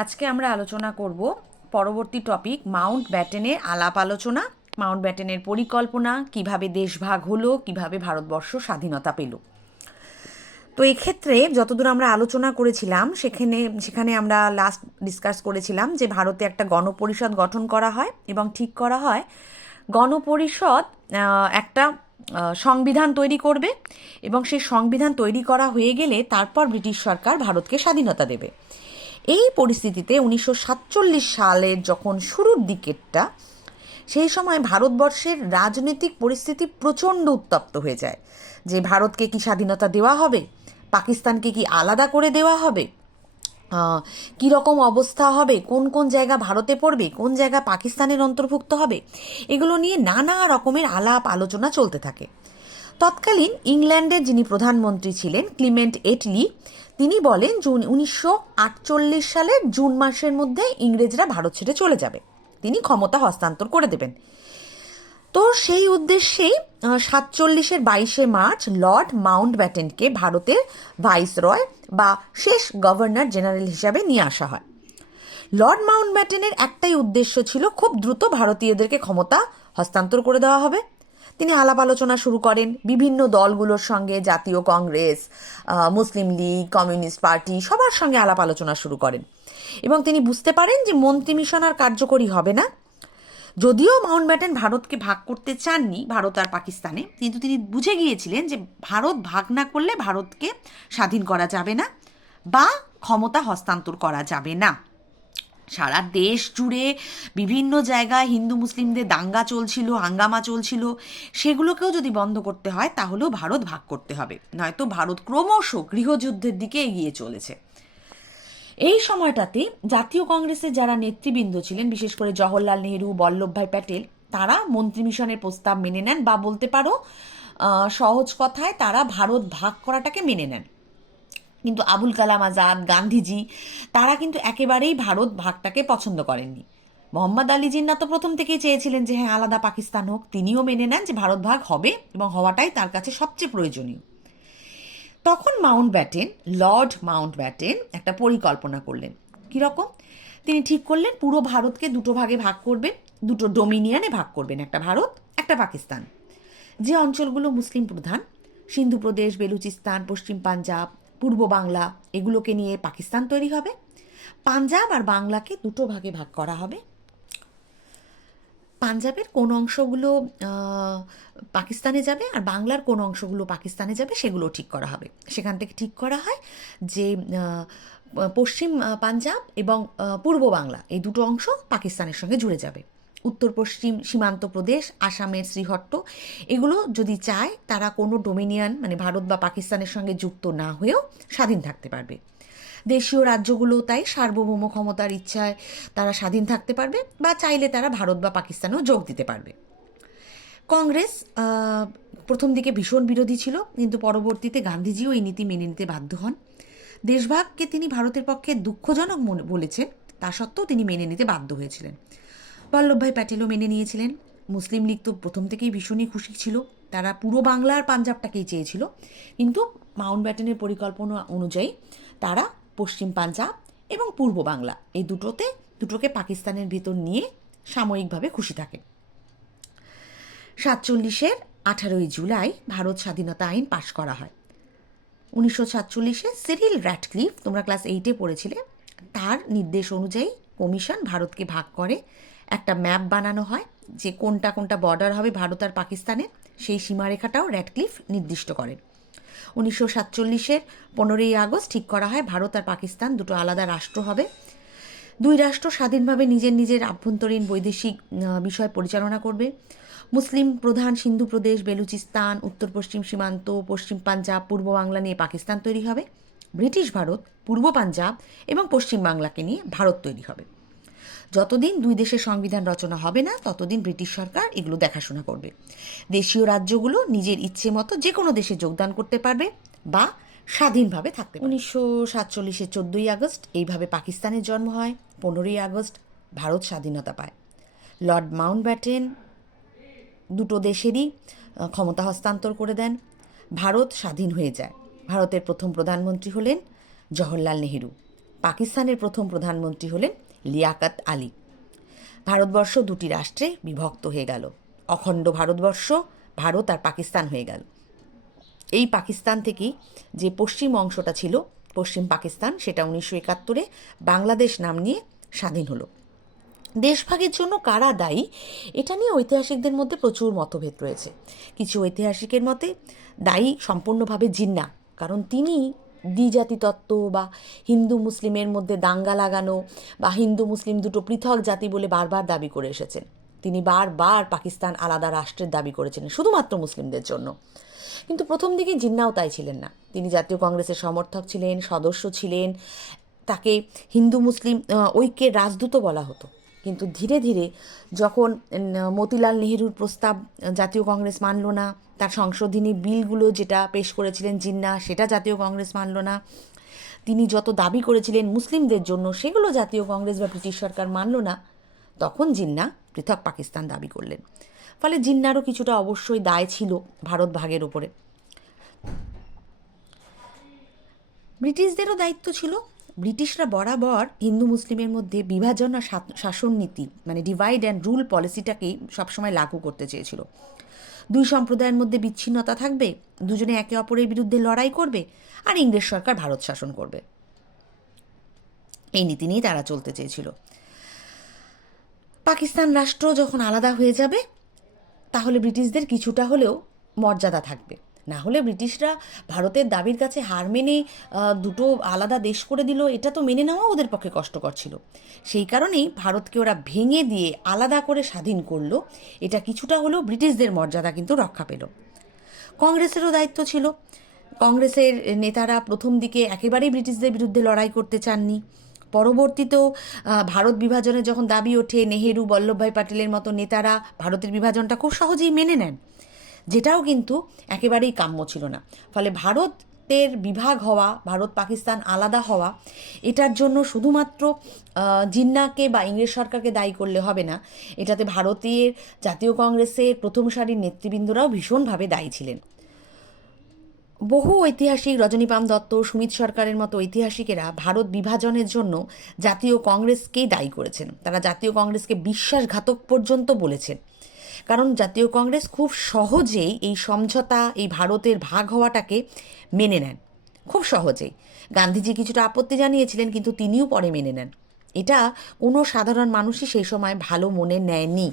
আজকে আমরা আলোচনা করব পরবর্তী টপিক মাউন্ট ব্যাটেনের আলাপ আলোচনা, মাউন্ট ব্যাটেনের পরিকল্পনা, কিভাবে দেশভাগ হলো, কিভাবে ভারতবর্ষ স্বাধীনতা পেল। তো এক্ষেত্রে যতদূর আমরা আলোচনা করেছিলাম সেখানে আমরা লাস্ট ডিসকাস করেছিলাম যে ভারতে একটা গণপরিষদ গঠন করা হয় এবং ঠিক করা হয় গণপরিষদ একটা সংবিধান তৈরি করবে এবং সেই সংবিধান তৈরি করা হয়ে গেলে তারপর ব্রিটিশ সরকার ভারতকে স্বাধীনতা দেবে। এই পরিস্থিতিতে 1947 সালের যখন শুরুর দিকেরটা, সেই সময় ভারতবর্ষের রাজনৈতিক পরিস্থিতি প্রচণ্ড উত্তপ্ত হয়ে যায় যে ভারতকে কি স্বাধীনতা দেওয়া হবে, পাকিস্তানকে কি আলাদা করে দেওয়া হবে, কী রকম অবস্থা হবে, কোন কোন জায়গা ভারতে পড়বে, কোন জায়গা পাকিস্তানের অন্তর্ভুক্ত হবে, এগুলো নিয়ে নানা রকমের আলাপ আলোচনা চলতে থাকে। তৎকালীন ইংল্যান্ডের যিনি প্রধানমন্ত্রী ছিলেন ক্লিমেন্ট এটলি, তিনি বলেন যে 1948 সালের জুন মাসের মধ্যে ইংরেজরা ভারত ছেড়ে চলে যাবে, তিনি ক্ষমতা হস্তান্তর করে দেবেন। তো সেই উদ্দেশ্যেই 1947-এর 22শে মার্চ লর্ড মাউন্ট ব্যাটেনকে ভারতের ভাইসরয় বা শেষ গভর্নর জেনারেল হিসাবে নিয়ে আসা হয়। লর্ড মাউন্ট ব্যাটেনের একটাই উদ্দেশ্য ছিল, খুব দ্রুত ভারতীয়দেরকে ক্ষমতা হস্তান্তর করে দেওয়া হবে। তিনি আলাপ আলোচনা শুরু করেন বিভিন্ন দলগুলোর সঙ্গে, জাতীয় কংগ্রেস, মুসলিম লীগ, কমিউনিস্ট পার্টি, সবার সঙ্গে আলাপ আলোচনা শুরু করেন এবং তিনি বুঝতে পারেন যে মন্ত্রী মিশন আর কার্যকরী হবে না। যদিও মাউন্ট ব্যাটেন ভারতকে ভাগ করতে চাননি, ভারত আর পাকিস্তানে, কিন্তু তিনি বুঝে গিয়েছিলেন যে ভারত ভাগ না করলে ভারতকে স্বাধীন করা যাবে না বা ক্ষমতা হস্তান্তর করা যাবে না। সারা দেশ জুড়ে বিভিন্ন জায়গায় হিন্দু মুসলিমদের দাঙ্গা চলছিল, হাঙ্গামা চলছিল, সেগুলোকেও যদি বন্ধ করতে হয় তাহলেও ভারত ভাগ করতে হবে, নয়তো ভারত ক্রমশ গৃহযুদ্ধের দিকে এগিয়ে চলেছে। এই সময়টাতে জাতীয় কংগ্রেসের যারা নেতৃবৃন্দ ছিলেন, বিশেষ করে জওহরলাল নেহেরু, বল্লভভাই প্যাটেল, তারা মন্ত্রী মিশনের প্রস্তাব মেনে নেন, বা বলতে পারো সহজ কথায় তারা ভারত ভাগ করাটাকে মেনে নেন। কিন্তু আবুল কালাম আজাদ, গান্ধীজি, তারা কিন্তু একেবারেই ভারত ভাগটাকে পছন্দ করেননি। মোহাম্মদ আলী জিন্নাহ তো প্রথম থেকেই চেয়েছিলেন যে হ্যাঁ, আলাদা পাকিস্তান হোক, তিনিও মেনে নেন যে ভারত ভাগ হবে এবং হওয়াটাই তার কাছে সবচেয়ে প্রয়োজনীয়। তখন লর্ড মাউন্ট ব্যাটেন একটা পরিকল্পনা করলেন। কীরকম? তিনি ঠিক করলেন পুরো ভারতকে দুটো ভাগে ভাগ করবেন, দুটো ডোমিনিয়নে ভাগ করবেন, একটা ভারত, একটা পাকিস্তান। যে অঞ্চলগুলো মুসলিম প্রধান, সিন্ধু প্রদেশ, বেলুচিস্তান, পশ্চিম পাঞ্জাব, পূর্ব বাংলা, এগুলোকে নিয়ে পাকিস্তান তৈরি হবে। পাঞ্জাব আর বাংলাকে দুটো ভাগে ভাগ করা হবে। পাঞ্জাবের কোন অংশগুলো পাকিস্তানে যাবে আর বাংলার কোন অংশগুলো পাকিস্তানে যাবে সেগুলো ঠিক করা হবে। সেখান থেকে ঠিক করা হয় যে পশ্চিম পাঞ্জাব এবং পূর্ব বাংলা, এই দুটো অংশ পাকিস্তানের সঙ্গে জুড়ে যাবে। উত্তর পশ্চিম সীমান্ত প্রদেশ, আসামের শ্রীহট্ট, এগুলো যদি চায় তারা কোনো ডোমিনিয়ন মানে ভারত বা পাকিস্তানের সঙ্গে যুক্ত না হয়েও স্বাধীন থাকতে পারবে। দেশীয় রাজ্যগুলো তাই সার্বভৌম ক্ষমতার ইচ্ছায় তারা স্বাধীন থাকতে পারবে, বা চাইলে তারা ভারত বা পাকিস্তানেও যোগ দিতে পারবে। কংগ্রেস প্রথম দিকে ভীষণ বিরোধী ছিল, কিন্তু পরবর্তীতে গান্ধীজিও এই নীতি মেনে নিতে বাধ্য হন। দেশভাগকে তিনি ভারতের পক্ষে দুঃখজনক বলেছেন, তা সত্ত্বেও তিনি মেনে নিতে বাধ্য হয়েছিলেন। বল্লভভাই প্যাটেলও মেনে নিয়েছিলেন। মুসলিম লীগ তো প্রথম থেকেই ভীষণই খুশি ছিল, তারা পুরো বাংলা আর পাঞ্জাবটাকেই চেয়েছিল, কিন্তু মাউন্ট ব্যাটেনের পরিকল্পনা অনুযায়ী তারা পশ্চিম পাঞ্জাব এবং পূর্ব বাংলা, এই দুটোকে পাকিস্তানের ভেতর নিয়ে সাময়িকভাবে খুশি থাকে। 1947-এর 18ই জুলাই ভারত স্বাধীনতা আইন পাশ করা হয়। 1947-এ সিরিল র্যাটক্লিফ, তোমরা ক্লাস 8-এ পড়েছিলে, তার নির্দেশ অনুযায়ী কমিশন ভারতকে ভাগ করে। একটা ম্যাপ বানানো হয় যে কোনটা কোনটা বর্ডার হবে ভারত আর পাকিস্তানের, সেই সীমারেখাটাও র্যাটক্লিফ নির্দিষ্ট করেন। 1947-এর 15ই আগস্ট ঠিক করা হয় ভারত আর পাকিস্তান দুটো আলাদা রাষ্ট্র হবে। দুই রাষ্ট্র স্বাধীনভাবে নিজের নিজের আভ্যন্তরীণ বৈদেশিক বিষয় পরিচালনা করবে। মুসলিম প্রধান সিন্ধু প্রদেশ, বেলুচিস্তান, উত্তর পশ্চিম সীমান্ত, পশ্চিম পাঞ্জাব, পূর্ব বাংলা নিয়ে পাকিস্তান তৈরি হবে। ব্রিটিশ ভারত, পূর্ব পাঞ্জাব এবং পশ্চিম বাংলাকে নিয়ে ভারত তৈরি হবে। যতদিন দুই দেশের সংবিধান রচনা হবে না ততদিন ব্রিটিশ সরকার এগুলো দেখাশোনা করবে। দেশীয় রাজ্যগুলো নিজের ইচ্ছে মতো যে কোনো দেশে যোগদান করতে পারবে বা স্বাধীনভাবে থাকতে পারবে। 1947-এর 14ই আগস্ট এইভাবে পাকিস্তানের জন্ম হয়। 15ই আগস্ট ভারত স্বাধীনতা পায়। লর্ড মাউন্ট ব্যাটেন দুটো দেশেরই ক্ষমতা হস্তান্তর করে দেন, ভারত স্বাধীন হয়ে যায়। ভারতের প্রথম প্রধানমন্ত্রী হলেন জওহরলাল নেহেরু। পাকিস্তানের প্রথম প্রধানমন্ত্রী হলেন লিয়াকত আলী। ভারতবর্ষ দুটি রাষ্ট্রে বিভক্ত হয়ে গেল, অখণ্ড ভারতবর্ষ, ভারত আর পাকিস্তান হয়ে গেল। এই পাকিস্তান থেকেই যে পশ্চিম অংশটা ছিল পশ্চিম পাকিস্তান, সেটা 1971 বাংলাদেশ নাম নিয়ে স্বাধীন হলো। দেশভাগের জন্য কারা দায়ী এটা নিয়ে ঐতিহাসিকদের মধ্যে প্রচুর মতভেদ রয়েছে। কিছু ঐতিহাসিকের মতে দায়ী সম্পূর্ণভাবে জিন্নাহ, কারণ তিনি দ্বিজাতি তত্ত্ব বা হিন্দু মুসলিমের মধ্যে দাঙ্গা লাগানো বা হিন্দু মুসলিম দুটো পৃথক জাতি বলে বারবার দাবি করে এসেছেন। তিনি বারবার পাকিস্তান আলাদা রাষ্ট্রের দাবি করেছেন শুধুমাত্র মুসলিমদের জন্য। কিন্তু প্রথম দিকে জিন্নাও তাই ছিলেন না। তিনি জাতীয় কংগ্রেসের সমর্থক ছিলেন, সদস্য ছিলেন, তাকে হিন্দু মুসলিম ঐক্যের রাজদূতও বলা হতো। কিন্তু ধীরে ধীরে যখন মতিলাল নেহেরুর প্রস্তাব জাতীয় কংগ্রেস মানল না, তার সংশোধনী বিলগুলো যেটা পেশ করেছিলেন জিন্নাহ সেটা জাতীয় কংগ্রেস মানল না, তিনি যত দাবি করেছিলেন মুসলিমদের জন্য সেগুলো জাতীয় কংগ্রেস বা ব্রিটিশ সরকার মানল না, তখন জিন্নাহ পৃথক পাকিস্তান দাবি করলেন। ফলে জিন্নাহরও কিছুটা অবশ্যই দায় ছিল ভারত ভাগের ওপরে। ব্রিটিশদেরও দায়িত্ব ছিল। ব্রিটিশরা বরাবর হিন্দু মুসলিমের মধ্যে বিভাজন আর শাসন নীতি মানে ডিভাইড অ্যান্ড রুল পলিসিটাকেই সবসময় লাগু করতে চেয়েছিল। দুই সম্প্রদায়ের মধ্যে বিচ্ছিন্নতা থাকবে, দুজনে একে অপরের বিরুদ্ধে লড়াই করবে, আর ইংরেজ সরকার ভারত শাসন করবে। এই নীতি নিয়ে তারা চলতে চেয়েছিল। পাকিস্তান রাষ্ট্র যখন আলাদা হয়ে যাবে তাহলে ব্রিটিশদের কিছুটা হলেও মর্যাদা থাকবে। না হলে ব্রিটিশরা ভারতের দাবির কাছে হার মেনে দুটো আলাদা দেশ করে দিল, এটা তো মেনে নেওয়া ওদের পক্ষে কষ্টকর ছিল। সেই কারণেই ভারতকে ওরা ভেঙে দিয়ে আলাদা করে স্বাধীন করলো। এটা কিছুটা হলেও ব্রিটিশদের মর্যাদা কিন্তু রক্ষা পেল। কংগ্রেসেরও দায়িত্ব ছিল। কংগ্রেসের নেতারা প্রথম দিকে একেবারেই ব্রিটিশদের বিরুদ্ধে লড়াই করতে চাননি। পরবর্তীতেও ভারত বিভাজনের যখন দাবি ওঠে, নেহেরু, বল্লভভাই প্যাটেলের মতো নেতারা ভারতের বিভাজনটা খুব সহজেই মেনে নেন, যেটাও কিন্তু একেবারেই কাম্য ছিল না। ফলে ভারতের বিভাগ হওয়া, ভারত পাকিস্তান আলাদা হওয়া, এটার জন্য শুধুমাত্র জিন্নাহকে বা ইংরেজ সরকারকে দায়ী করলে হবে না, এটাতে ভারতের জাতীয় কংগ্রেসের প্রথম সারির নেতৃবৃন্দরাও ভীষণভাবে দায়ী ছিলেন। বহু ঐতিহাসিক, রজনীপাম দত্ত, সুমিত সরকারের মতো ঐতিহাসিকেরা ভারত বিভাজনের জন্য জাতীয় কংগ্রেসকেই দায়ী করেছেন। তারা জাতীয় কংগ্রেসকে বিশ্বাসঘাতক পর্যন্ত বলেছেন, কারণ জাতীয় কংগ্রেস খুব সহজেই এই সমঝোতা, এই ভারতের ভাগ হওয়াটাকে মেনে নেন, খুব সহজেই। গান্ধীজি কিছুটা আপত্তি জানিয়েছিলেন, কিন্তু তিনিও পরে মেনে নেন। এটা কোনো সাধারণ মানুষই সেই সময় ভালো মনে নেয়নি।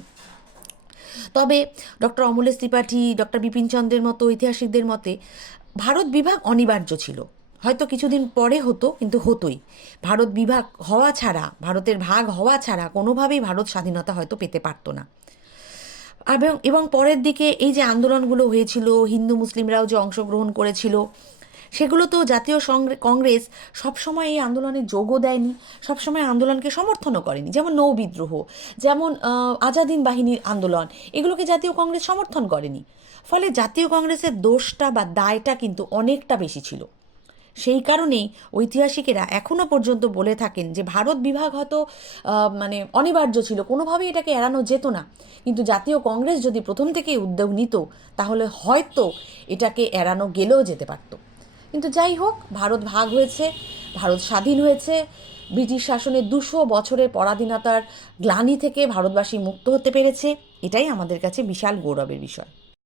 তবে ডক্টর অমলেশ ত্রিপাঠী, ডক্টর বিপিনচন্দ্রের মতো ঐতিহাসিকদের মতে ভারত বিভাগ অনিবার্য ছিল। হয়তো কিছুদিন পরে হতো, কিন্তু হতোই। ভারত বিভাগ হওয়া ছাড়া, ভারতের ভাগ হওয়া ছাড়া কোনোভাবেই ভারত স্বাধীনতা হয়তো পেতে পারত না। এবং পরের দিকে এই যে আন্দোলনগুলো হয়েছিল, হিন্দু মুসলিমরাও যে অংশগ্রহণ করেছিল, সেগুলো তো জাতীয় কংগ্রেস সবসময় এই আন্দোলনে যোগও দেয়নি, সবসময় আন্দোলনকে সমর্থনও করেনি। যেমন নৌ বিদ্রোহ, যেমন আজাদিন বাহিনীর আন্দোলন, এগুলোকে জাতীয় কংগ্রেস সমর্থন করেনি। ফলে জাতীয় কংগ্রেসের দোষটা বা দায়টা কিন্তু অনেকটা বেশি ছিল। সেই কারণেই ঐতিহাসিকেরা এখনও পর্যন্ত বলে থাকেন যে ভারত বিভাগ হয়তো মানে অনিবার্য ছিল, কোনোভাবেই এটাকে এড়ানো যেত না। কিন্তু জাতীয় কংগ্রেস যদি প্রথম থেকেই উদ্যোগ নিত তাহলে হয়তো এটাকে এড়ানো গেলেও যেতে পারত। কিন্তু যাই হোক, ভারত ভাগ হয়েছে, ভারত স্বাধীন হয়েছে। ব্রিটিশ শাসনের 200 বছরের পরাধীনতার গ্লানি থেকে ভারতবাসী মুক্ত হতে পেরেছে, এটাই আমাদের কাছে বিশাল গৌরবের বিষয়।